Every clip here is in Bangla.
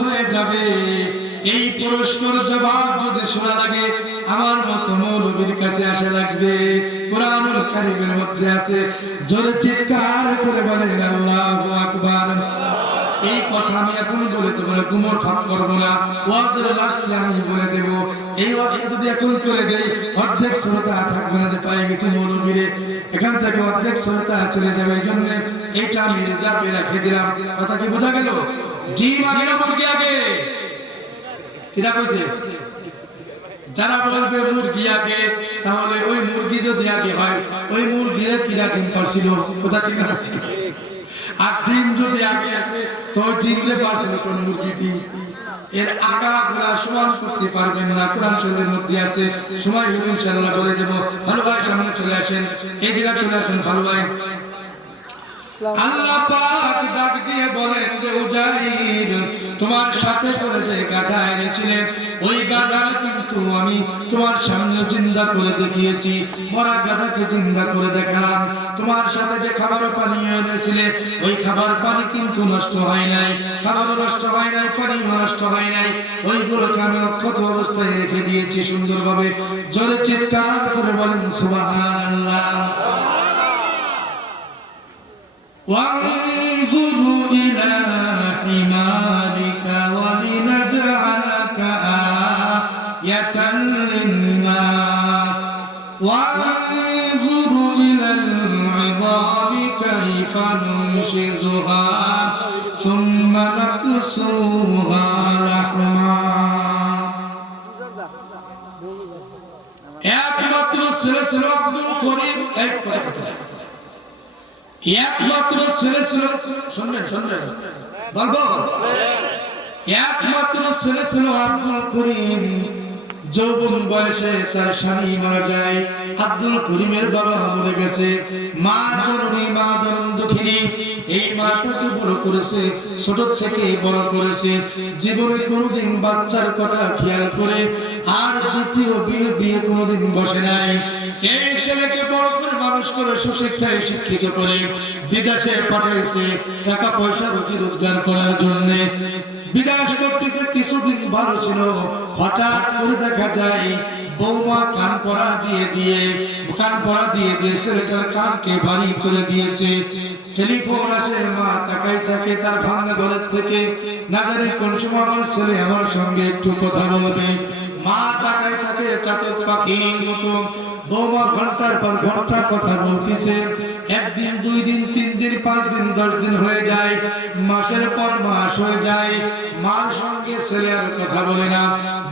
হয়ে যাবে। এই প্রশ্নের জবাব যদি শোনা লাগে আমার মতো মৌলবীর কাছে আসা লাগবে। কুরআনুল কারীমের মধ্যে আছে, জোরে চিৎকার করে বলেন আল্লাহু আকবার। এই কথা আমি এখন বলে তোমরা গুমর ফাঁক করবো না, ওয়াজের লাস্টে আমি বলে দেব। এই ওয়াজটা যদি এখন করে দেই অর্ধেক শ্রোতা থাকবে না, যে পাই গেছে মৌলবীরে, এখান থেকে অর্ধেক শ্রোতা চলে যাবে। এই জন্য এইটা আমি রিজার্ভে রেখে দিলাম। কথা কি বোঝা গেল? ডিম আগে না মুরগি আগে? কিরা কইছে? যারা বলবে মুরগি আগে, তাহলে ওই মুরগি যদি আগে হয় ওই মুরগিরে কিরা ডিম পারছিল? কথা ঠিক না? আর ডিম যদি আগে আসে তো ডিমরে পারছিল কোন মুরগি ডিম? এর আগাগুলা সমান করতে পারবেন না। কোরআন শরীফের মধ্যে আছে, সময় হলে ইনশাআল্লাহ বলে দেব। ভালো ভাই সামনে চলে আসেন, এই জায়গা চলে আসেন ভালো ভাই। আল্লাহ পাক ডাক দিয়ে বলেন যে উজাইর, তোমার সাথে করে যে গাধা এনেছিলেন ওই গাধা কিন্তু আমি তোমার সামনে জিন্দা করে দেখিয়েছি। মরা গাধাকে জিন্দা করে দেখালাম। তোমার সাথে যে খাবার পানি এনেছিলে ওই খাবার পানি কিন্তু নষ্ট হয় নাই, খাবারও নষ্ট হয় নাই, পানিও নষ্ট হয় নাই। ওইগুলোকে আমি অক্ষত অবস্থায় রেখে দিয়েছি সুন্দরভাবে। জোরে চিৎকার করে বলেন সুবহানাল্লাহ। وانظر إلى حمارك ولنجعلك آية للناس وانظر إلى العظام كيف ننشزها ثم نكسوها لحما। একমাত্র ছেলে ছিল আব্দুল করিম। একমাত্র ছেলে ছিল, শুনবেন শুনবেন বলবো, একমাত্র ছেলে ছিল আব্দুল করিম। যৌবন বয়সে তার স্বামী মারা যায়। আব্দুল করিমের বাবা মরে গেছে। মা জননী, মা দুঃখিনী, এই মা তাকে বড় করেছে, ছোট থেকে বড় করেছে। জীবনে কোনোদিন বাচ্চার কথা খেয়াল করে আর দ্বিতীয় বিয়ে কোনোদিন বসে নাই। এই ছেলেকে বড় করে মানুষ করে সুশিক্ষায় শিক্ষিত করে বিদেশে পাঠাইছে টাকা পয়সা রুজি রোজগার করার জন্য। বিদেশ করতেছে, কিছুদিন ভালো ছিল, হঠাৎ করে দেখা যায় বৌমা কান পড়া দিয়ে ছেলেটার কানকে ভারী করে দিয়েছে। টেলিফোন আছে, মা তাকাই থাকে তার ভাঙা ঘরের থেকে, না জানি কোন সময় আমার ছেলে আমার সঙ্গে একটু কথা বলবে। মা তাকাই থাকে চাতক পাখির মতো। বৌমা ঘন্টার পর ঘন্টা কথা বলতেছে। একদিন, 2 দিন, 3 দিন, 5 দিন, 10 দিন হয়ে যায়, মাসের পর মাস হয়ে যায়। মার সঙ্গে ছেলে আর কথা বলে না।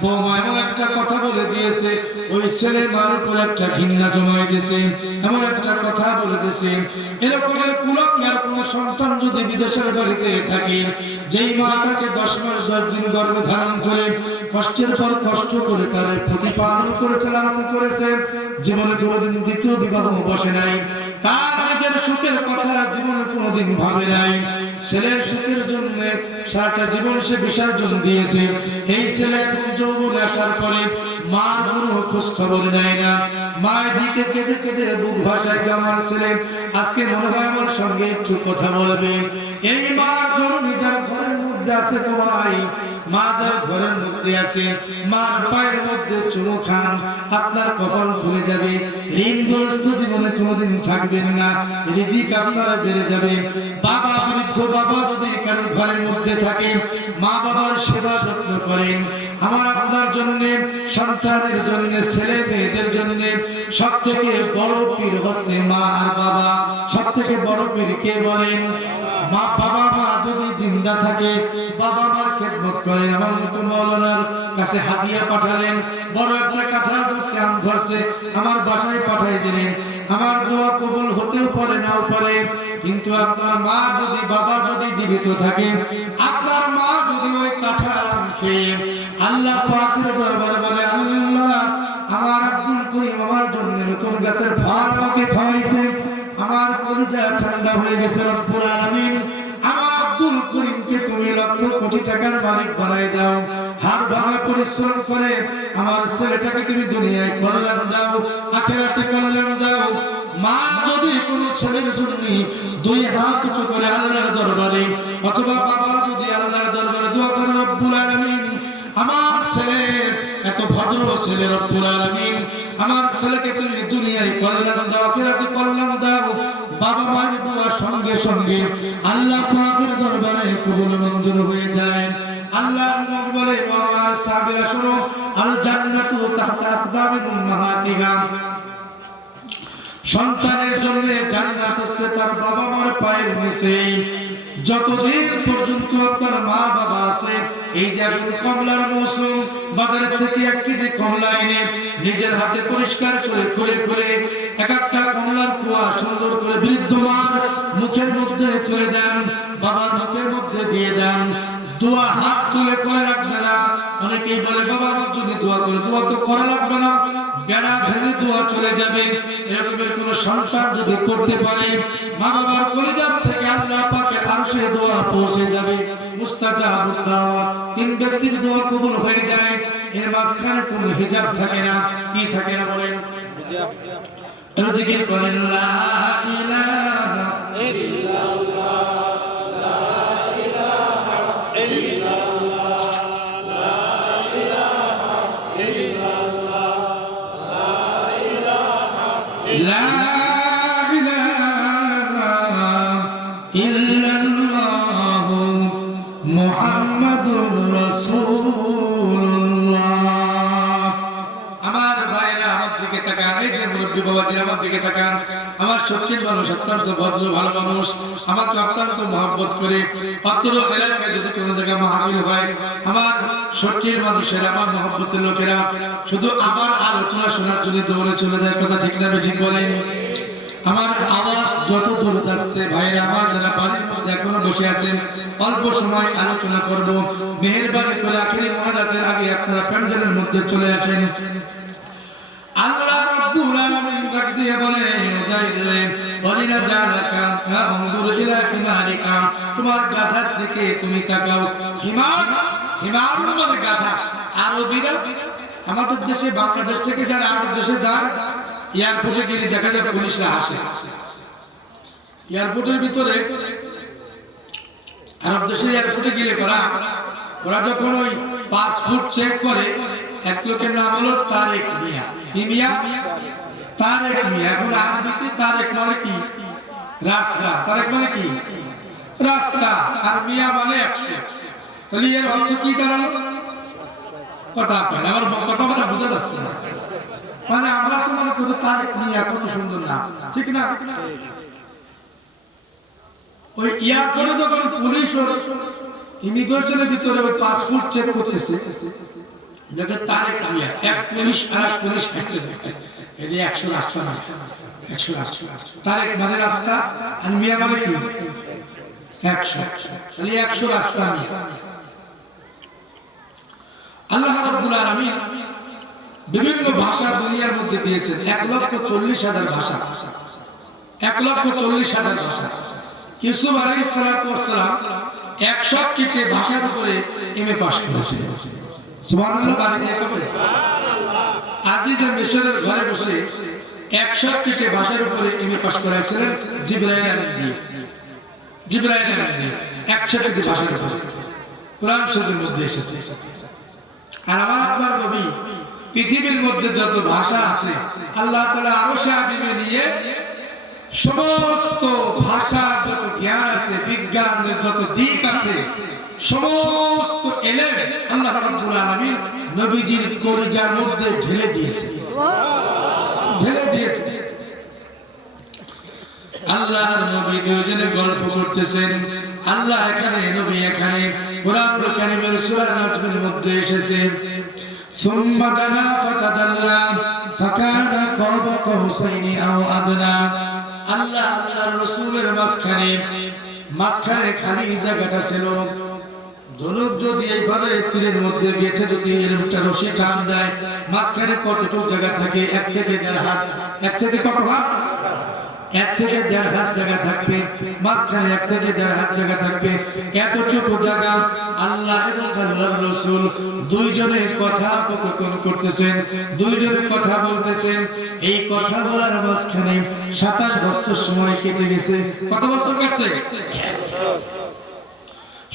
বৌমা এমন একটা কথা বলে দিয়েছে, ওই ছেলে মার উপর একটা ঘৃণা জমায় দিয়েছে, এমন একটা কথা বলে দিয়েছে। এরকমের কুলঙ্গার কোন সন্তান যদি বিদেশের বাড়িতে থাকে, যেই মা তাকে 10 মাস 10 দিন গর্ভে ধারণ করে কষ্টের পর কষ্ট করে তার প্রতিপালন করেছে, লালন করেছে, জীবনে কোনোদিন দ্বিতীয় বিবাহ বসে নাই, তার নিজের সুখের কথা জীবনে কোনোদিন ভাবে নাই, ছেলের সুখের জন্য সারাটা জীবন সে বিসর্জন দিয়েছে। এই ছেলে যৌবনে আসার পরে মা কোনো খোঁজ খবর নেয় না। মায়ের দিকে কেঁদে কেঁদে বুক ভাসায় যে আমার ছেলে আজকে মনে হয় আমার সঙ্গে একটু কথা বলবে। এই মা জননী যার ঘরের মধ্যে আছে, তো ভাই মা যার ঘরের মধ্যে আছে, মার পায়ের মধ্যে চুমু খান, আপনার কপাল খুলে যাবে, ঋণগ্রস্ত জীবনে কোনোদিন থাকবেন না, রিজিক আপনার বেড়ে যাবে। বাবা, বৃদ্ধ বাবা যদি কারোর ঘরের মধ্যে থাকে, মা বাবার সেবা যত্ন করেন। আমার আপনার জন্য, সন্তানের জন্য, ছেলে মেয়েদের জন্য সব থেকে বড় পীর হচ্ছে মা আর বাবা। সব থেকে বড় পীর কে বলেন? মা। বাবা মা যদি জিন্দা থাকে, বাবা মার খেদমত করেন। আমার মতো মৌলানার কাছে হাদিয়া পাঠালেন, বড় একটা কাঁঠাল গাছে আম ধরছে, আমার বাসায় পাঠাই দিলেন। আমার দোয়া কবুল হতেও পারে, নাও পারে, কিন্তু আপনার মা যদি, বাবা যদি জীবিত থাকে, আপনার মা যদি ওই কাঁঠাল আম খেয়ে আল্লাহ পাকের দরবারে বলে, আল্লাহ আমার আব্দুল করিম আমার জন্য নতুন গাছের ফল আমাকে খাওয়াইছে, আমার কলিজা ঠান্ডা হয়ে গেছে, রব্বুল আলামিন আমার আব্দুল করিমকে তুমি লক্ষ কোটি টাকার মালিক বানাই দাও। হাড় ভাঙা পরিশ্রম করে আমার ছেলেটাকে তুমি দুনিয়ায় কল্যাণ দাও, আখিরাতে কল্যাণ দাও। মা যদি কোনো ছেলের জন্য 2 হাত উঁচু করে আল্লাহর দরবারে, অথবা বাবা যদি আল্লাহর দরবারে দোয়া করে, ছেলে রব্বুল আলামিন আমার ছেলেকে তুমি দুনিয়ায় কল্যাণ দাও আখিরাতে কল্যাণ দাও বাবা মায়ের দোয়া সঙ্গে সঙ্গে আল্লাহ পাকের দরবারে কবুল মঞ্জুর হয়ে যায় আল্লাহ বলে ওয়ার সাবিরা শুনো আল জান্নাতু তাহতা আকদামিল উম্মাহাতিহা সন্তানের জন্য জান্নাত হচ্ছে তার বাবা মার পায়ের নিচে যতদিন পর্যন্ত আপনার মা বাবা আছে এই যে কমলার মৌসুম বাজার থেকে 1 কেজি কমলা এনে নিজের হাতে পরিষ্কার করে খুলে খুলে এক একটা কমলার কুয়া সুন্দর করে বৃদ্ধ মার মুখের মধ্যে তুলে দেন বাবার মুখের মধ্যে দিয়ে দেন দোয়া হাত তুলে করে রাখবে না অনেকেই বলে বাবা আমার যদি দোয়া করে দোয়া তো করা লাগবে না বেড়া ভেঙে দোয়া চলে যাবে এরকমের কোন সন্তান যদি করতে পারে মা বাবার কলিজার থেকে আল্লাহ পাকের আরশে দোয়া পৌঁছে যাবে মুস্তাজাব দাওয়া 3 ব্যক্তির দোয়া কবুল হয়ে যায় এর মাঝখানে কোনো হিজাব থাকে না কি থাকে না বলেন হিজাব জিকির করেন লা ইলাহা ইল্লাল্লাহ لا إله إلا الله محمد رسول الله আমার ভাইরা আমার দিকে তাকান এই যে মুরব্বি বাবাজি আমার দিকে তাকান আমার সত্যির মানুষ অত্যন্ত ভদ্র ভালো মানুষ আমাকে অত্যন্ত মহব্বত করে অত্র এলাকায় যদি কোনো জায়গায় মাহফিল হয় আমার সত্যির মানুষের আমার মহব্বতের লোকেরা শুধু আমার আলোচনা শোনার জন্য দৌড়ে চলে যায় কথা ঠিক না ঠিক বলেন আমার আওয়াজ যত দূর যাচ্ছে ভাইরা আমার যারা বাড়ির মধ্যে এখনো বসে আছেন অল্প সময় আলোচনা করব মেহেরবানি করে আখিরি মোনাজাতের আগে আপনারা প্যান্ডেলের মধ্যে চলে আসেন আল্লাহ রাব্বুল আলামিন ডাক দিয়ে বলে যাইলে ওয়ালিনা জালাকা আনজুর ইলা হিমারিকা তোমার গাধার দিকে তুমি তাকাও হিমার হিমার মানে গাধা আরবিরা আমাদের দেশে বাংলাদেশ থেকে যারা আরব দেশে যায় এয়ারপোর্টে গেলে দেখা যায় পুলিশরা আসে এয়ারপোর্টের ভিতরে আরব দেশের এয়ারপোর্টে গেলে ওরা যখন ওই পাসপোর্ট চেক করে এক লোকের নাম হলো তারেক মিয়া কি মিয়া তারেক মিয়া এখন আরবিতে তারেক মানে কি রাস্তা তারেক মানে কি রাস্তা আর মিয়া মানে 100 তাহলে এর অর্থ কি দাঁড়ালো কথা কয় আমার কথা মানে বোঝা যাচ্ছে না মানে আমরা তো মনে করি তারেক মিয়া কত সুন্দর নাম ঠিক না ওই এয়ারপোর্টে যখন পুলিশ ইমিগ্রেশনের ভিতরে ওই পাসপোর্ট চেক করতেছে দেখে তারেক মিয়া এক পুলিশ আর এক পুলিশ হাঁটতে থাকে এই 100 রাস্তা না 100 রাস্তা তারেক মানে রাস্তা আর মিয়া মানে কি 100 তাহলে 100 রাস্তা মিয়া আল্লাহ রাব্বুল আলামিন বিভিন্ন ভাষা দুনিয়ার মধ্যে দিয়েছেন 1,40,000 ভাষা 1,40,000 ভাষা ইউসুফ আলাইহিস সালাতু ওয়াস সালাম 100টি ভাষার উপরে এমএ পাস করেছিলেন সুবহানাল্লাহ বলে সুবহানাল্লাহ আজিজ মিশরের ঘরে বসে 100টি ভাষার উপরে এমএ পাস করেছিলেন জিবরাইল আলাইহিস দিয়ে 100টি ভাষার উপরে কোরআন শরীফের মধ্যে এসেছে আর আমার আল্লাহর নবী পৃথিবীর মধ্যে যত ভাষা আছে আল্লাহ তাআলা আরশে আজিমে নিয়ে সমস্ত ভাষা যত জ্ঞান আছে বিজ্ঞানের যত দিক আছে সমস্ত এলেম আল্লাহ রাব্বুল আলামিন নবীজির কলিজার মধ্যে ঢেলে দিয়েছে আল্লাহর নবী দুজনে গল্প করতেছেন আল্লাহ এখানে নবী এখানে কোরআনুল কারীমের সূরা নাজমের মধ্যে এসেছে সুম্মা দানা ফাতাদাল্লা ফাকানা কাবা কাউসাইনি আও আদনা আল্লাহ আল্লাহর রাসূলের মাঝখানে খালি জায়গাটা ছিল ধনুক যদি এইভাবে তীরের মধ্যে গেঁথে যদি এরকমটা রশি টান দেয় মাঝখানে কতটুকু জায়গা থাকে 1 থেকে 1.5 হাত 1 থেকে কত হাত 1 থেকে 1.5 হাত জায়গা থাকবে মাঝখানে 1 থেকে 1.5 হাত জায়গা থাকবে এতটুকু জায়গা আল্লাহ এবং আল্লাহর রাসূল দুইজনের কথা কথন করতেছেন দুইজনে কথা বলতেছেন এই কথা বলার মাঝখানে 27 বছর সময় কেটে গেছে কত বছর কাটছে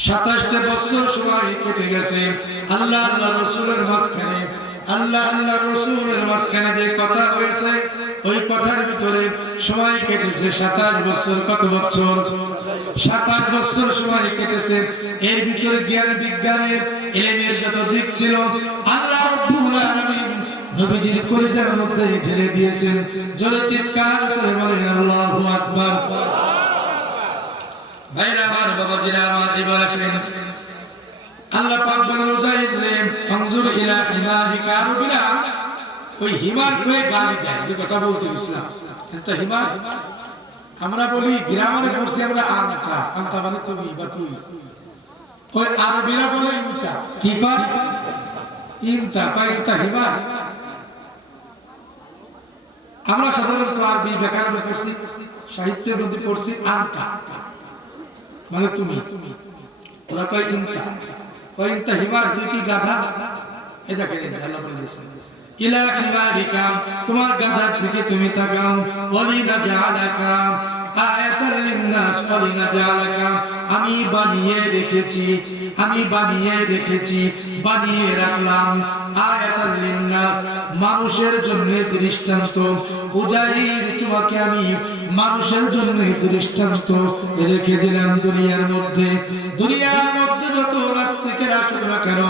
27 বছর সময় কেটে গেছে আল্লাহ আল্লাহর রাসূলের মাঝখানে আল্লাহ আল্লাহ রাসূলের মাঝখানে যে কথা হয়েছে ওই কথার ভিতরে সময় কেটেছে 27 বছর। কত বছর? 27 বছর সময় কেটেছে। এর ভিতরে জ্ঞান বিজ্ঞানের ইলমের যত দিক ছিল আল্লাহ রাব্বুল আলামিন নবীজির কলিজার মধ্যে ঢেলে দিয়েছেন। জোরে চিৎকার করে বলেন আল্লাহু আকবার। ভাইরা আমার, বাবাজিরা আমার, এবার আসেন আল্লাহ পাক বলেন উজাইরে ফানজুর ইলা হিমারিকা। আরবিরা ওই হিমার কয়ে গালি দেয়, যে কথা বলতে গেছিলাম এটা হিমার। আমরা বলি গ্রামারে পড়ছি আমরা আমটা, আমটা মানে তুমি বা তুই। ওই আরবিরা বলে ইনটা। কি কয়? ইনটা কয়, ইনটা হিমার। আমরা সাধারণত আরবি ব্যাকরণে পড়ছি, সাহিত্যের মধ্যে পড়ছি আমটা মানে তুমি। ওরা কয় ইনটা, কয় ইনটা হিমার, তুই কি গাধা? এই দেখেন আল্লাহ বলে দিয়েছেন ইলা হিমারিকা, তোমার গাধার দিকে তুমি তাকাও। ওয়ালিনা জাআলাকা আয়াতাল লিন্নাস, ওয়ালিনা জাআলাকা, আমি বানিয়ে রেখেছি, আমি বানিয়ে রেখেছি, বানিয়ে রাখলাম আয়াতাল লিন্নাস, মানুষের জন্য দৃষ্টান্ত। উজাইর তোমাকে আমি মানুষের জন্য দৃষ্টান্ত রেখে দিলাম দুনিয়ার মধ্যে। দুনিয়ার মধ্যে যত নাস্তিকের আসুক না কেন,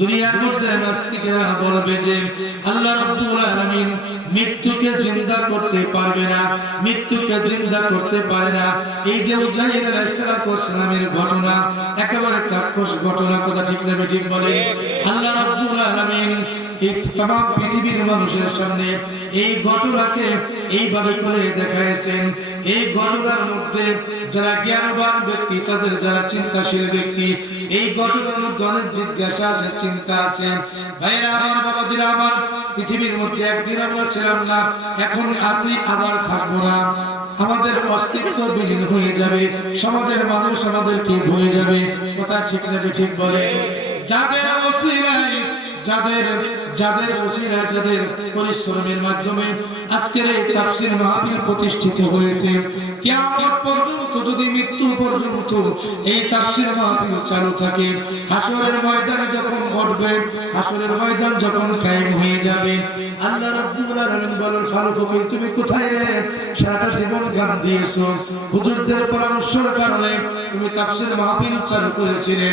দুনিয়ার মধ্যে নাস্তিকেরা বলবে যে আল্লাহ রাব্বুল আলামিন মৃত্যুকে জিন্দা করতে পারবে না, মৃত্যুকে জিন্দা করতে পারে না। এই যে উজাইর আলাইহিস সালামের ঘটনা একেবারে চাক্ষুষ ঘটনা, কথা ঠিক না ঠিক বলে? আল্লাহ রাব্বুল আলামিন এই तमाम পৃথিবীর মানুষের সামনে এই ঘটনাকে এইভাবে করে দেখাইছেন। এই ঘটনার মধ্যে যারা জ্ঞানবান ব্যক্তি, তাদের যারা চিন্তাশীল ব্যক্তি, এই ঘটনার মধ্যে অনেক জিজ্ঞাসা আছে, চিন্তা আছে। ভাইরা আমার, বাবাজিরা আমার, পৃথিবীর মধ্যে একদিন আমরা ছিলাম না, এখন আছি, আবার থাকবো না। আমাদের অস্তিত্ব বিলীন হয়ে যাবে, সমাজের মানুষ আমাদেরকে ভুলে যাবে। কথা ঠিক না ঠিক বলে? যাদের ওসিলায়, যাদের ওসিলায়, যাদের পরিশ্রমের মাধ্যমে আজকের এই তাফসীর মাহফিল প্রতিষ্ঠিত হয়েছে, কিয়ামত পর্যন্ত যদি মৃত্যু পর্যন্ত এই তাফসীর মাহফিল চালু থাকে, হাসরের ময়দানে যখন ঘটবে, হাসরের ময়দান যখন কায়েম হয়ে যাবে, আল্লাহ রাব্বুল আলামিন বলেন ফারুক ফকির তুমি কোথায় রে? সারাটা জীবন গান দিয়েছো, হুজুরদের পরামর্শের কারণে তুমি তাফসীর মাহফিল চালু করেছিলে,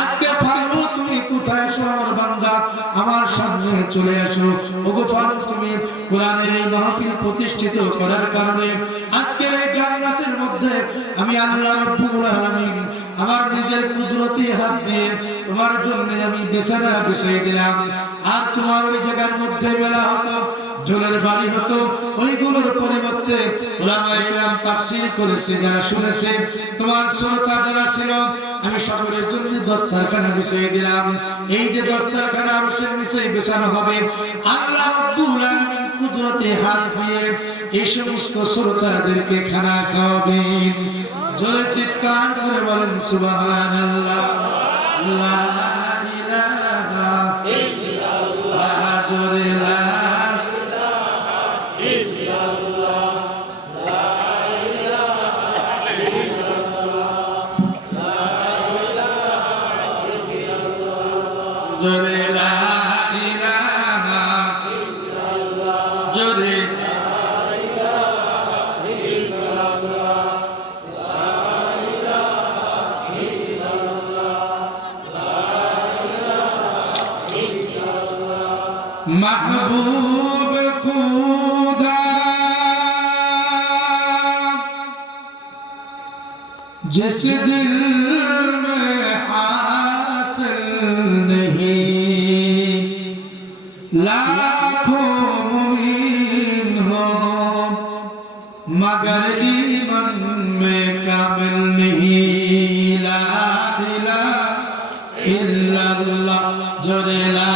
আজকে ফারুক তুমি কোথায় আছো? আমার বান্দা আমার সামনে চলে আসো। ওগো ফারুক, তুমি কোরআনের এই মাহফিল প্রতিষ্ঠিত করার কারণে আজকের এই জান্নাতের মধ্যে আমি আল্লাহ রাব্বুল আলামিন আমার নিজের কুদরতি হাত দিয়ে তোমার জন্য আমি বিছানা বিছাই দিলাম। আর তোমার ওই জায়গার মধ্যে মেলা হতো, ঝোলের বাড়ি হতো, ওইগুলোর পরিবর্তে উলামায়ে কেরাম তাফসীর করেছে, যারা শুনেছে, তোমার শ্রোতা যারা ছিল, আমি সকলের জন্য দস্তরখানা বিছিয়ে দিলাম। এই যে দস্তরখানা আরশের নিচে বিছানো হবে, আল্লাহ রাব্বুল আলামিন কুদরতি হাত দিয়ে এই সমস্ত শ্রোতাদেরকে খানা খাওয়াবেন। জোরে চিৎকার করে বলেন সুবহানাল্লাহ। লা ইলাহা ইল্লাল্লাহ, জোরে লা ইলাহা ইল্লাল্লাহ, লা ইলাহা ইল্লাল্লাহ, লা ইলাহা ইল্লাল্লাহ, জোরে লা ইলাহা ইল্লাল্লাহ, জোরে महबूब खुदा जिस दिल में हासिल नहीं, लाखों मुमीन हो मगर ईमान में कामिल नहीं। ला इलाहा इल्लल्लाह, जोरे ला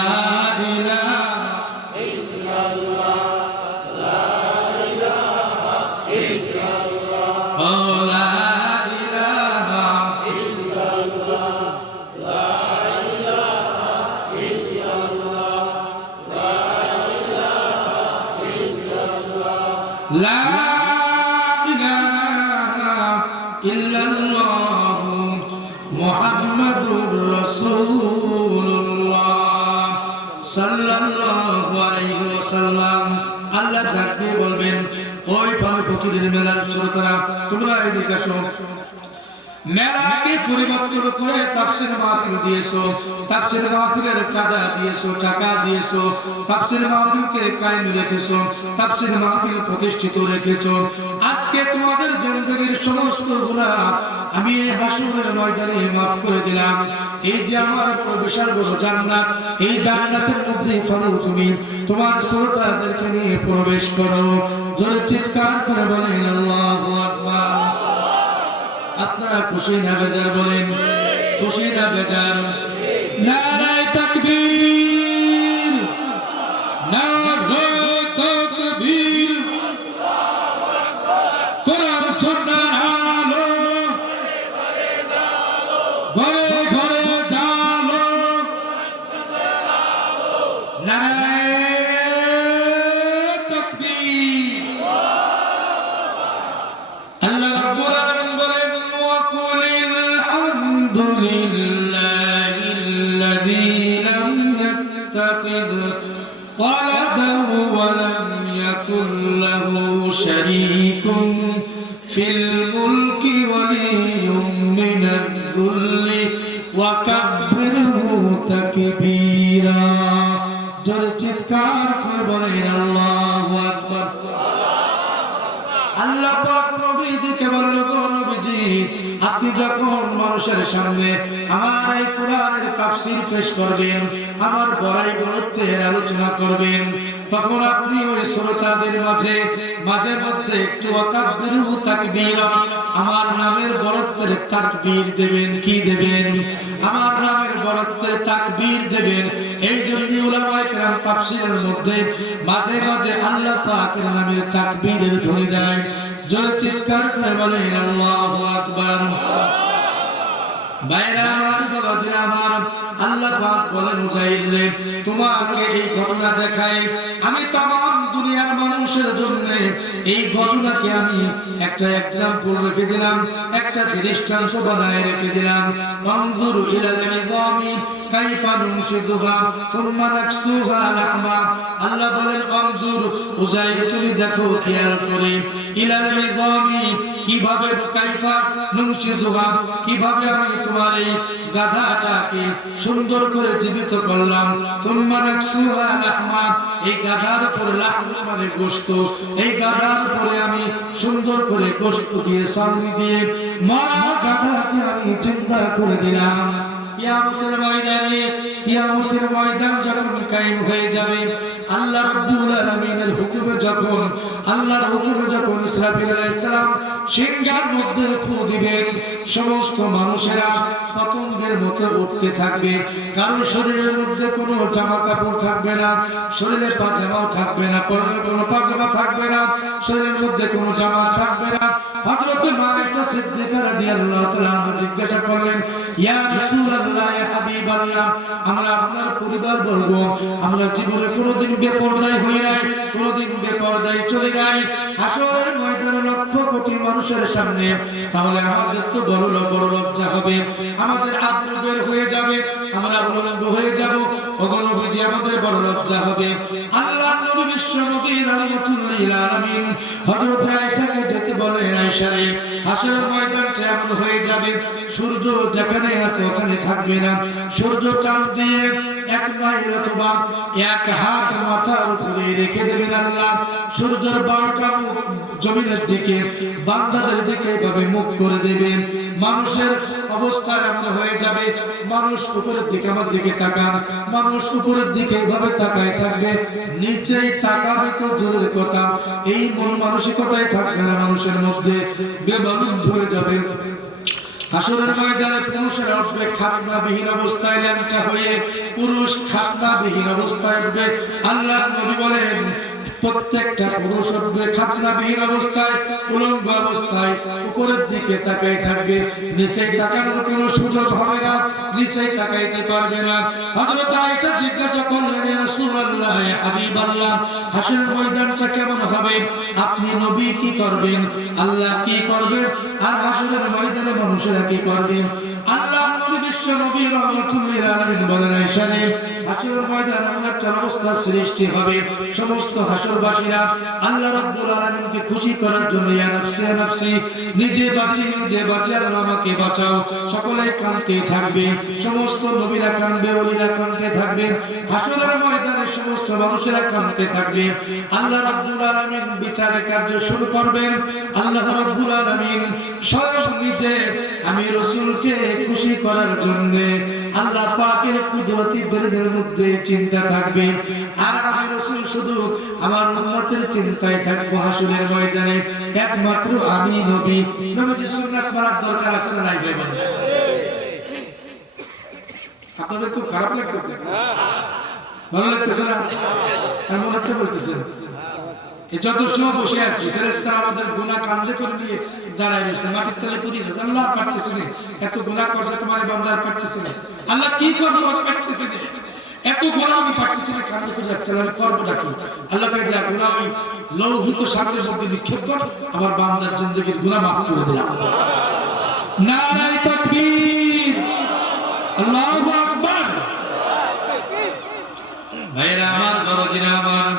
لا إله إلا الله محمد رسول রাসূলুল্লাহ সাল্লাল্লাহু আলাইহি ওয়াসাল্লাম। আল্লাহ ডাক দিয়ে বলবেন, ওই ভাবে ফকিরের মেলার শ্রোতারা তোমরা এদিকে আসো। মেলাকে পরিবর্তন করে তাফসীর মাহফিল দিয়েছো, তাফসীর মাহফিলের চাঁদা দিয়েছো, টাকা দিয়েছো, তাফসীর মাহফিলকে কায়েম রেখেছো, তাফসীর মাহফিল প্রতিষ্ঠিত রেখেছো। আজকে তোমাদের জিন্দেগীর সমস্ত গুনাহ আমি এই হাসরের ময়দানে মাফ করে দিলাম। এই যে আমার বিশাল বড় জান্নাত, এই জান্নাতের মধ্যে ফলো তুমি তোমার শ্রোতাদেরকে নিয়ে প্রবেশ করো। জোরে চিৎকার করে বলেন আল্লাহু আকবার। আপনারা খুশি না বেজার বলেন? খুশি না বেজার? নারায়ে তাকবীর, নারায়ে তাকবীর। কোরআন সুন্নাহর আলো ঘরে ঘরে জালো। নারায়ে তাকবীর। আল্লাহ রাব্বুল আলামিন বলেন, ওয়াকুলিল হামদুলিল্লাহিল্লাযী লাম ইয়াত্তাখিয ওয়ালাদান ওয়া লাম ইয়াকুল লাহু শারীকুন ফিল মুলকি ওয়া লিয়ুম মিনায-যুল্লি ওয়া কাব্বিরহু তাকবীরা। জোরে চিৎকার করে বলেন আল্লাহু আকবার। আল্লাহ পাক নবীজিকে বলল, গো নবীজি, আপনি যখন মানুষের সামনে আমার এই কোরআনের তাফসীর পেশ করবেন, আমার বড়াই বড়ত্বের আলোচনা করবেন, তখন আপনি ওই শ্রোতাদের মাঝে মাঝে মধ্যে একটু ওয়াকাব্বিরু তাকবীরা, আমার নামের বড়ত্বের তাকবীর দেবেন। কি দেবেন? আমার নামের বড়ত্বের তাকবীর দেবেন। এই জন্য উলামায়ে কেরাম তাফসীরের মধ্যে মাঝে মাঝে আল্লাহ পাকের নামের তাকবীরের ধ্বনি দেয়। জোরে চিৎকার করে বলেন আল্লাহু আকবার। ভাইরা আমার, বাবাজিরা আমার, আল্লাহ পাক বলেন, মুজাহিদরে তোমাকে এই ঘটনা দেখাই আমি तमाम দুনিয়ার মানুষের জন্য এই ঘটনাকে আমি একটা এক্সাম্পল রেখে দিলাম, একটা দৃষ্টান্ত বানায় রেখে দিলাম। আনজুরু ইলাল ইযামি কাইফা নুনশিদুহা সুম্মা নাকসুহা লাহমা। আল্লাহ বলেন, আনজুর উজাইর, তুমি দেখো, খেয়াল করে, ইলাল ইযামি, কিভাবে, কাইফা নুনশিদুহা, কিভাবে আমি তোমার এই গাধাটাকে সুন্দর করে জীবিত করলাম। সুম্মা নাকসুহা লাহমা, এই গাধার উপরে লাহম মানে গোশত, এই গাধার উপরে আমি সুন্দর করে গোশত দিয়ে সামনে দিয়ে মরা গাধাকে আমি জিন্দা করে দিলাম। কিয়ামতের ময়দানে, কিয়ামতের ময়দান যখন কায়েম হয়ে যাবে, আল্লাহ রাব্বুল আলামিনের হুকুমে যখন, আল্লাহর হুকুমে যখন ইসরাফিল আলাইহিস সালাম সিংহার মধ্যে ফু দিবেন, সমস্ত মানুষেরা পতঙ্গের মতো উঠতে থাকবে। কারণ শরীরের মধ্যে কোনো জামা কাপড় থাকবে না, শরীরে পাজামাও থাকবে না, পরনে কোনো পাজামা থাকবে না, শরীরের মধ্যে কোনো জামা থাকবে না। হযরত মা আয়েশা সিদ্দিকা রাদিয়াল্লাহু তাআলা জিজ্ঞাসা করলেন, ইয়া রাসূলুল্লাহ, ইয়া হাবিবাল্লাহ, আমরা আপনার পরিবারবর্গ আমরা জীবনে কোনোদিন বেপরদায় হই নাই, কোনোদিন বেপরদায় চলে নাই। হাসরের ময়দানে লক্ষ কোটি মানুষের সামনে তাহলে আমাদের তো বড় লজ্জা হবে, আমাদের আব্রু বের হয়ে যাবে, আমরা উলঙ্গ হয়ে যাব। ওগো নবীজি, আমাদের বড় লজ্জা হবে। আল্লাহ নবী বিশ্ব নবী রাহমাতুল লিল আলামিন হযরত আয়েশাকে যেতে বলেন, আয়েশা রে, হাসরের ময়দানটা এমন হয়ে যাবে, সূর্য যেখানে আছে ওখানে থাকবে না, সূর্য চাঁদ দিয়ে 1 মাইল অথবা 1 হাত মাথার উপরে রেখে দেবেন আল্লাহ। সূর্যের 12টা জমিনের দিকে, বান্দাদের দিকে এভাবে মুখ করে দেবেন। মানুষের অবস্থা এমন হয়ে যাবে, মানুষ উপরের দিকে আমার দিকে তাকান, মানুষ উপরের দিকে এভাবে তাকায় থাকবে, নিচেই তাকাবে তো দূরের কথা, এই মন মানসিকতাই থাকবে না মানুষের মধ্যে, বেমালুম ভুলে যাবে। হাসরের ময়দানে পুরুষেরা উঠবে খাতনাবিহীন অবস্থায়, ল্যাংটা হয়ে পুরুষ খাতনাবিহীন অবস্থায় উঠবে। আল্লাহ নবী বলেন, প্রত্যেকটা পুরুষ উঠবে খাতনাবিহীন অবস্থায়, উলঙ্গ অবস্থায়, উপরের দিকে তাকায় থাকবে, নিচে তাকানোর কোনো সুযোগ হবে না, নিচে তাকাইতে পারবে না। হযরত আয়েশা জিজ্ঞাসা করলেন, ইয়া রাসূলুল্লাহ, ইয়া হাবিবাল্লাহ, হাসরের ময়দানটা কেমন হবে? আপনি নবী কি করবেন, আল্লাহ কি করবে, আর হাসরের ময়দানে মানুষেরা কি করবে? আল্লাহ নবী বিশ্ব নবী রাহমাতুল লিল আলামিন বলেন আয়েশারে হাসরের ময়দানে এমন একটা অবস্থা সৃষ্টি হবে সমস্ত হাসরবাসীরা আল্লাহ রাব্বুল আলামিনকে খুশি করার জন্য ইয়া নাফসি নিজে বাঁচি আল্লাহ আমাকে বাঁচাও সকলে কাঁদতে থাকবে সমস্ত নবীরা কাঁদবে ওলিরা কাঁদতে থাকবে হাসরের ময়দানে সমস্ত মানুষেরা কাঁদতে থাকবে আল্লাহ রাব্বুল আলামিন বিচারের কার্য শুরু করবেন আল্লাহ রাব্বুল আলামিন স্বয়ং নিজে আমি রাসূলকে খুশি করার জন্য আল্লাহ পাকের কুদরতি বেরেদের মধ্যে চিন্তা থাকবে আর আমি রাসূল শুধু আমার উম্মতের চিন্তায় থাকবো হাসরের ময়দানে একমাত্র আমি নবীর সুন্নাত মানার দরকার আছে না নাই ভাই আপনাদের খুব খারাপ লাগতেছে ভালো লাগতেছে না এমন একটা বলতেছেন এই যত সময় বসে আছি ফেরেশতা আমাদের গুনাহ কাঁধে করে নিয়ে দাঁড়ায় রয়েছে মাটির তলে করি আল্লাহ পারতেছে না এত গুনাহ করছে তোমার বান্দার পারতেছে না আল্লাহ কি করবে পারতেছে না এত গুনাহ আমি পারতেছি না কাঁধে করে রাখতে আমি করবো কি আল্লাহ কয়ে যা গুনাহ আমি লৌহিত সাগরের মধ্যে নিক্ষেপ কর আমার বান্দার জিন্দেগীর গুনাহ মাফ করে দিলাম নারে তাকবীর আল্লাহু আকবার ভাইরা আমার বাবাজিরা আমার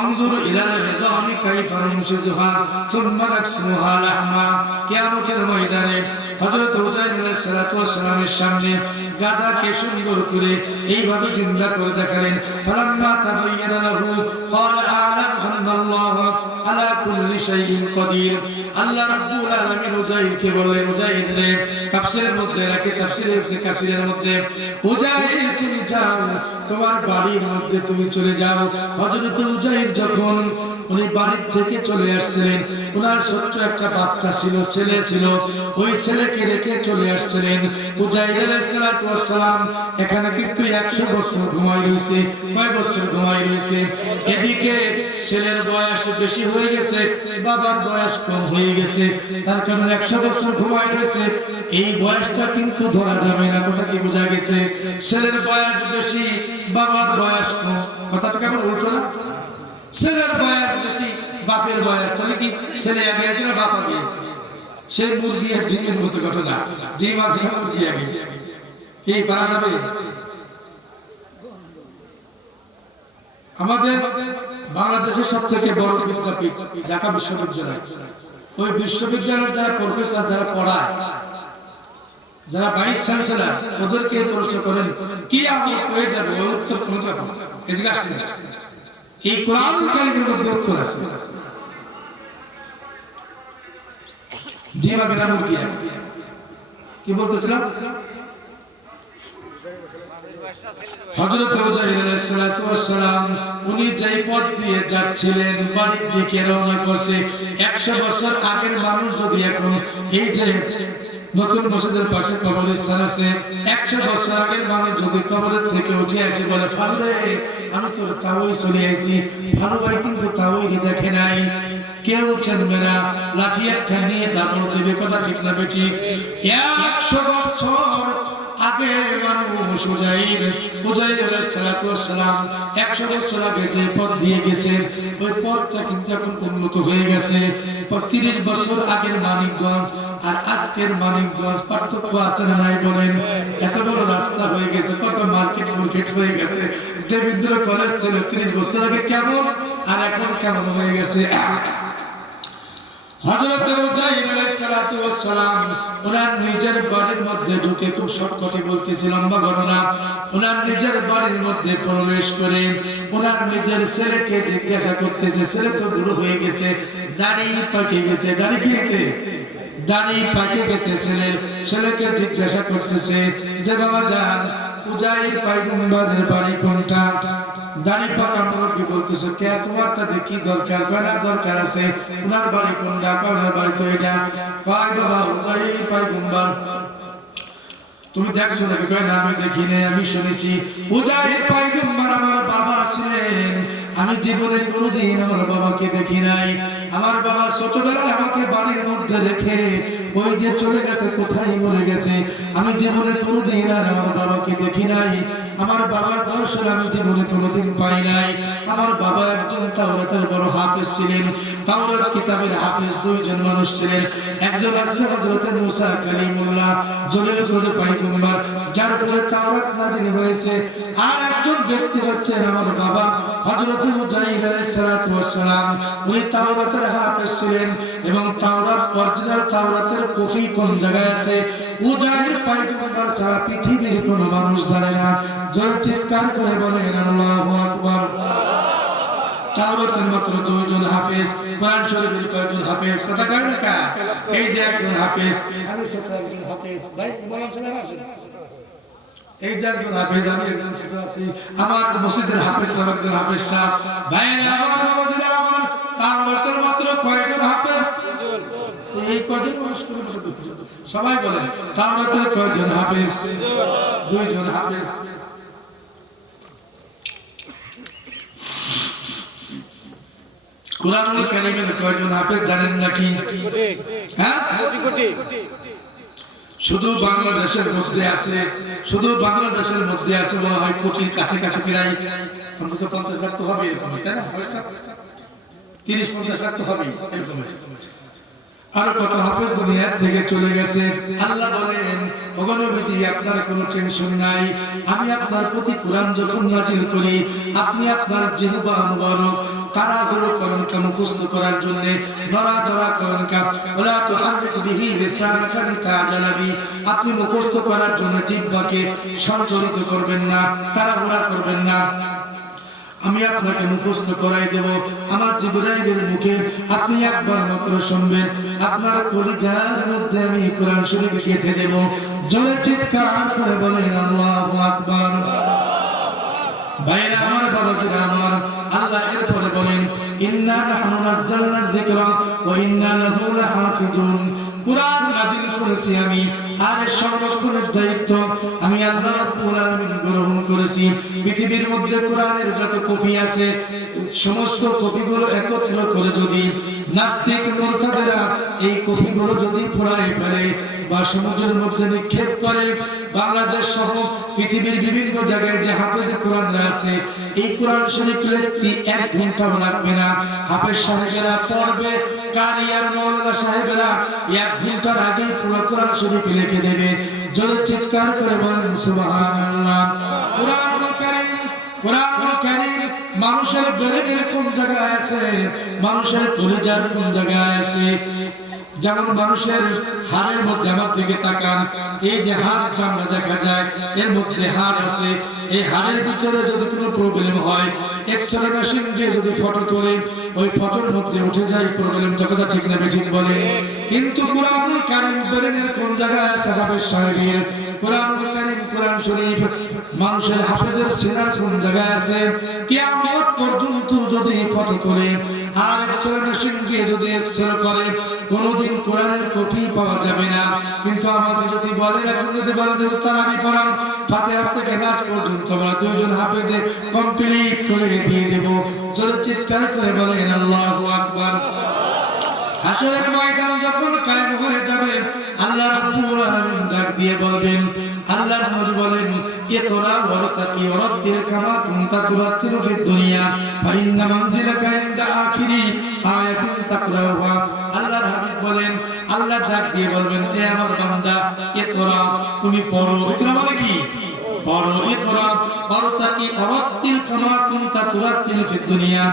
انظر الى العظام كيف ننشزها ثم نكسوها لحما কিয়ামতের ময়দানে হযরত হুসাইন আলাইহিস সালাতু ওয়াস সালামের সামনে গাদাকে সুন্দর করে এইভাবে জিন্দা করে দেখালেন ফালাম্মা তাবায়্যানা লাহু ক্বালা আ'লাম আন্নাল্লাহ আলা কুল্লি শাইইন কাদির আল্লাহ রাব্বুল আলামিন হুসাইনকে বললেন হুসাইন রে তাফসীরের মধ্যে রাখে তাফসীরে কাসিরের মধ্যে হুসাইন তুমি যাও তোমার বাড়ির মধ্যে তুমি চলে যাও হযরত হুসাইন যখন উনি বাড়ি থেকে চলে আসছিলেন ওনার ছোট্ট একটা বাচ্চা ছিল ছেলে ছিল ওই ছেলেকে রেখে চলে আসছিলেন হুসাইন আলাইহিস সালাতু ওয়াস সালাম এখানে কিন্তু 100 বছর ঘুমায় রয়েছে কয় বছর ঘুমায় রয়েছে এদিকে ছেলের বয়স বেশি হয়ে গেছে বাবার বয়স কম হয়ে গেছে তার কারণে 100 বছর ঘুমায় রয়েছে এই বয়সটা কিন্তু ধরা যাবে না কথা কি বোঝা গেছে ছেলের বয়স বেশি বাবার বয়স কম কথাটা কেমন উল্টো না ছেলের বয়স বেশি বাপের বয়স তাহলে কি ছেলে আগে আছে না বাপ আগে আছে সেই মুরগি আর ডিমের মতো ঘটনা ডিম আগে মুরগি আগে কি পারা যাবে আমাদের বাংলাদেশের সবথেকে বড় বিদ্যাপীঠ ঢাকা বিশ্ববিদ্যালয় ওই বিশ্ববিদ্যালয়ের যারা প্রফেসর যারা পড়ায় যারা ভাইস চ্যান্সেলর ওদেরকে প্রশ্ন করেন কি আপনি হয়ে যাবে ওই উত্তর কোন যাবে এদিকে আসলে এই কোরআন কারীমের মধ্যে উত্তর আছে ডিমা বেটা মুরগি কি বলতেছিলাম হযরত হুসাইন আলাইহিস সালাতু ওয়াস সালাম উনি যেই পথ দিয়ে যাচ্ছিলেন বাড়ির দিকে রওনা করছে 100 বছর আগের মানুষ যদি এখন এই যে নতুন মসজিদের পাশে কবরস্থান আছে 100 বছর আগের মানুষ যদি কবরের থেকে উঠে আসে বলে ফালরে আমি তো তাওই চলে আইছি ভালো ভাই কিন্তু তাওই দেখে নাই কেউ জানবে না লাঠি একটা নিয়ে দাবড় দেবে কথা ঠিক না বেটি 100 বছর আগে মানুষ হুসাইন আলাইহিস সালাতু ওয়াস সালাম 100 বছর আগে যে পথ দিয়ে গেছে ওই পথটা কিন্তু এখন উন্নত হয়ে গেছে 30 বছর আগের মানিকগঞ্জ আর আজকের মানিকগঞ্জ পার্থক্য আছে না নাই বলেন এত বড় রাস্তা হয়ে গেছে কত মার্কেট হয়ে গেছে দেবেন্দ্র কলেজ ছিল 30 বছর আগে কেমন আর এখন কেমন হয়ে গেছে হযরত হুসাইন আলাইহিস সালাতু ওয়াস সালাম ওনার নিজের বাড়ির মধ্যে ঢুকে খুব শর্টকাটে বলতেছি লম্বা ঘটনা ওনার নিজের বাড়ির মধ্যে প্রবেশ করে ওনার নিজের ছেলেকে জিজ্ঞাসা করতেছে ছেলে তো বুড়ো হয়ে গেছে দাড়ি পাকে গেছে দাড়ি গিয়েছে দাড়ি পাকে গেছে ছেলেকে জিজ্ঞাসা করতেছে যে বাবা জান হুসাইন পয়গম্বরের বাড়ি কোনটা দাড়ি পাকা মুরব্বি বলতেছে কে তোমার তাতে কি দরকার কয়না দরকার আছে ওনার বাড়ি কোনটা ওনার বাড়ি তো এটা কয় বাবা হুসাইন পয়গম্বর তুমি দেখছো নাকি কয় না আমি দেখি নাই আমি শুনেছি হুসাইন পয়গম্বর আমার বাবা ছিলেন আমি জীবনে কোনোদিন আমার বাবাকে দেখি নাই আমার বাবা ছোটবেলায় আমাকে বাড়ির মধ্যে রেখে ওই যে চলে গেছে কোথায় মরে গেছে আমি জীবনে কোনোদিন আর আমার বাবাকে দেখি নাই আমার বাবার দর্শন আমি জীবনে কোনোদিন পাই নাই আমার বাবা একজন তাওরাতের বড় হাফেজ ছিলেন তাওরাত কিতাবের হাফেজ দুইজন মানুষ ছিলেন। একজন আছে হযরত মুসা কালিমুল্লাহ জলিল করে পয়গম্বর, যার উপরে তাওরাত নাযিল হয়েছে। আর একজন ব্যক্তি হচ্ছেন আমার বাবা হযরত উজাইর আলাইহিস সালাতু ওয়াস সালাম। উনি তাওরাতের হাফেজ ছিলেন এবং তাওরাত অরিজিনাল তাওরাতের কপি কোন জায়গায় আছে উজাইর পয়গম্বর ছাড়া পৃথিবীর কোনো মানুষ জানে না। জোরে চিৎকার করে বলেন আল্লাহু আকবার। তাওরাতের মাত্র দুইজন হাফেজ, কোরআন শরীফের কয়জন হাফেজ? কথা কয় না কা? এই যে একজন হাফেজ, আমি ছোট একজন হাফেজ, ভাই বলেন সবাই আসেন। এই যে একজন হাফেজ, আমি একজন ছোট আছি। আমার মসজিদের হাফেজ সাহেব একজন হাফেজ সাহেব। ভাই আমার বাবাদের আমার তাওরাতের মাত্র কয়জন হাফেজ? এই কয়জন মানুষ করে সবাই বলেন তাওরাতের কয়জন হাফেজ? দুইজন হাফেজ। কুরআনুল কারীমের কয়জন হাফেজ জানেন নাকি? হ্যাঁ, শুধু বাংলাদেশের মধ্যে আছে, শুধু বাংলাদেশের মধ্যে আছে মনে হয় কোটির কাছে কাছে প্রায় অন্তত 50 লাখ তো হবে এরকম, তাই না? 30-50 লাখ তো হবে এরকম। আর কত হাফেজ দুনিয়া থেকে চলে গেছে। আল্লাহ বলেন ওগো নবীজি আপনার কোনো টেনশন নাই, আমি আপনার প্রতি কোরআন যখন নাযিল করি আপনি আপনার জিহ্বা মুবারক তাড়াহুড়ো করেন কা মুখস্থ করার জন্য, নড়াচড়া করেন কা ওয়ালা তুহাররিক বিহি লিসানাকা লিতাজালা বি, আপনি মুখস্থ করার জন্য জিহ্বাকে সঞ্চারিত করবেন না, তাড়াহুড়া করবেন না। আমি আপনাকে মুখস্থ করাই দেব আমার জিবরাইলের মুখে, আপনি একবার মাত্র শুনবেন, আপনার কলিজার মধ্যে আমি কোরআন শরীফ গেঁথে দেব। জোরে চিৎকার করে বলেন আল্লাহু আকবার। ভাইরা আমার, বাবাজিরা আমার, আল্লাহ এরপরে বলেন ইন্না নাহনু নাযালনা যিকরা ওয়া ইন্না লাহু লাহাফিজুন। কোরআন নাযিল করেছি আমি, আর সংরক্ষণের দায়িত্ব আমি আল্লাহ রাব্বুল আলামিন গ্রহণ করেছি। পৃথিবীর মধ্যে কোরআনের যত কপি আছে সমস্ত কপিগুলো একত্র করে যদি নাস্তিক মুরতাদেরা এই কপিগুলো যদি পোড়ায় ফেলে বা সমুদ্রের মধ্যে নিক্ষেপ করে, বাংলাদেশ সহ পৃথিবীর বিভিন্ন জায়গায় যে হাফেজ কোরআনরা আছে এই কোরআন শরীফ লিখতে 1 ঘন্টাও লাগবে না। হাফেজ সাহেবেরা পড়বে, কারি আর মাওলানা সাহেবেরা 1 ঘন্টার আগে পুরো কোরআন শরীফ লিখে দেবে। জোরে চিৎকার করে বলেন সুবহানাল্লাহ। কোরআনুল কারীম, কোরআনুল কারীম মানুষের ব্রেনের কোন জায়গায় আছে, মানুষের কলিজার কোন জায়গায় আছে। যেমন মানুষের হাড়ের মধ্যে আমার দিকে তাকান, এই যে হাড় চামড়া দেখা যায় এর মধ্যে হাড় আছে, এই হাড়ের ভিতরে যদি কোনো প্রবলেম হয় এক্সরে মেশিন দিয়ে যদি ফটো তোলে ওই ফটোর মধ্যে উঠে যায় প্রবলেমটা। কথা ঠিক না ঠিক বলে? কিন্তু কোরআনুল কারীম ব্রেনের কোন জায়গায় আছে হাফেজ সাহেবের? কোরআনুল কারীম কোরআন শরীফ মানুষের হাফেজের সিনার কোন জায়গায় আছে? কিয়ামত পর্যন্ত যদি ফটো তোলে আর এক্সরে মেশিন দিয়ে যদি এক্সরে করে কোনদিন কোরআনের কপি পাওয়া যাবে না। কিন্তু আমাকে যদি বলেন, এখন যদি বলেন তারাবি কোরআন ফাতিহা থেকে নাস পর্যন্ত আমরা দুইজন হাফেজে কমপ্লিট করে দিয়ে দেব। জোরে চিৎকার করে বলেন আল্লাহু আকবার। হাসরের ময়দান যখন কায়েম হয়ে যাবে আল্লাহ রাব্বুল আলামিন ডাক দিয়ে বলবেন, আল্লাহর নবী বলেন ইকরা ওয়ারতাকি ওয়ারাতিল কামা কুনতা তুরাতিলু ফিদ দুনিয়া ফাইন্না মানজিলাকা ইনদা আখিরি আয়াতিন তাকরাউহা। আল্লাহর হাবিব বলেন, আল্লাহ ডাক দিয়ে বলবেন এ আমার বান্দা ইকরা, তুমি পড়ো। ইকরা মানে কি? পড়ো। ইকরা ওয়ারতাকি ওয়ারাতিল কামা কুনতা তুরাতিলু ফিদ দুনিয়া,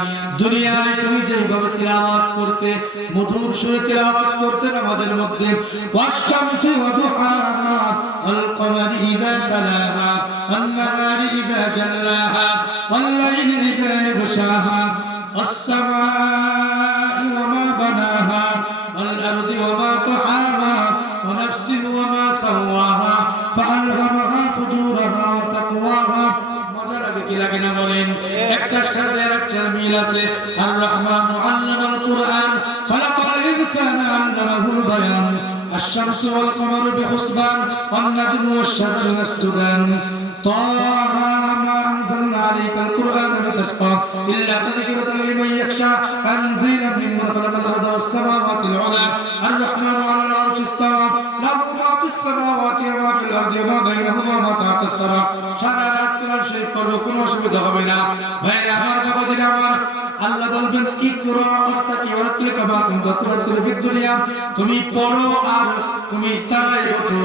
দুনিয়ায় তুমি যেভাবে তিলাওয়াত করতে, মধুর সুরে তিলাওয়াত করতে নামাজের মধ্যে, ওয়াশ-শামসি ওয়া দুহাহা ওয়াল কমারি ইযা তালাহা ওয়ান নাহারি ইযা জাল্লাহা ওয়াল লাইলি ইযা ইয়াগশাহা ওয়াস সামাই ওয়া মা বানাহা ওয়াল আরদি ওয়া মা তাহাহা ওয়া নাফসিন ওয়া মা সাওয়াহা ফাআলহামাহা ফুজুরাহা ওয়া তাকওয়াহা। মজা লাগে কি লাগে না বলেন? একটার সাথে আরেকটার মিল আছে। আর রহমানু আল্লামাল কুরআন খালাকাল ইনসানা আল্লামাহুল বায়ান আশ-শামসু ওয়াল কমারু বিহুসবান ওয়ান নাজমু ওয়াশ-শাজারু ইয়াসজুদান তাহা মা আনজালনা আলাইকাল কুরআনা লিতাশকা ইল্লা তাযকিরাতান লিমান ইয়াখশা তানজিলাম মিম্মান খালাকাল আরদা ওয়াস সামাওয়াতিল উলা আর রহমানু আলাল আরশি ইসতাওয়া লাহু মা ফিস সামাওয়াতি ওয়া মা ফিল আরদি ওয়া মা বাইনাহুমা ওয়া মা তাহতাস সারা। সারা রাত কোরআন শরীফ পড়ো, কোনো অসুবিধা হবে না। ভাই আমার, বাবাজিরা আমার, আল্লাহ বলবেন ইকরা ওয়াত্তাকি ওয়ারাত্তিল কামা কুনতা তুরাত্তিলু ফিদ দুনিয়া, তুমি পড়ো আর তুমি তাড়াতাড়ি ওঠো।